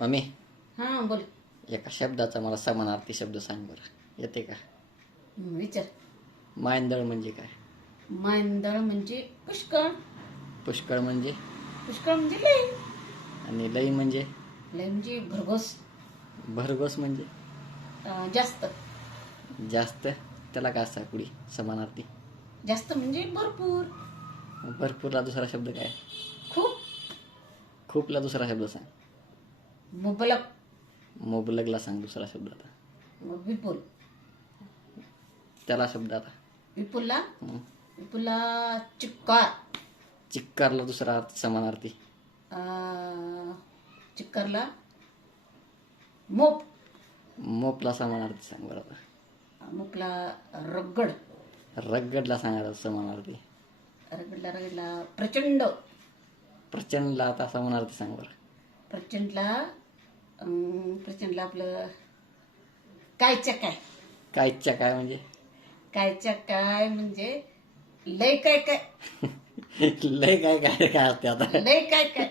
Mummy, हां बोल. एका शब्दाचा मला समानार्थी शब्द सांग बरं, येते का? विचार. मायंदळ म्हणजे काय? मांदळ म्हणजे पुष्कळ. पुष्कळ म्हणजे? पुष्कळ म्हणजे लय. आणि लई म्हणजे? लय म्हणजे भरघोस. भरघोस म्हणजे? जास्त. जास्त? त्याला काय असतं पुढे समानार्थी? जास्त म्हणजे भरपूर. भरपूरला दुसरा शब्द काय? खूप. खूपला दुसरा शब्द सांग. मुबलक. मुबलकला सांग दुसरा शब्द आता. विपुल. त्याला शब्द आता. विपुलला हं. विपुलला चिक्कार. चिक्कारला दुसरा अर्थ समानार्थी. चिक्कारला मोप. मोपला समानार्थी सांग बरं आता. मोपला रगड. रगडला सांगायचा समानार्थी. रगडला प्रचंड. प्रचंडला आता समानार्थी सांग बरं. प्रचंडला आपलं कायच्या काय. कायच्या काय म्हणजे? कायच्या काय म्हणजे लय काय काय. लय काय काय काय असते आता. लय काय काय.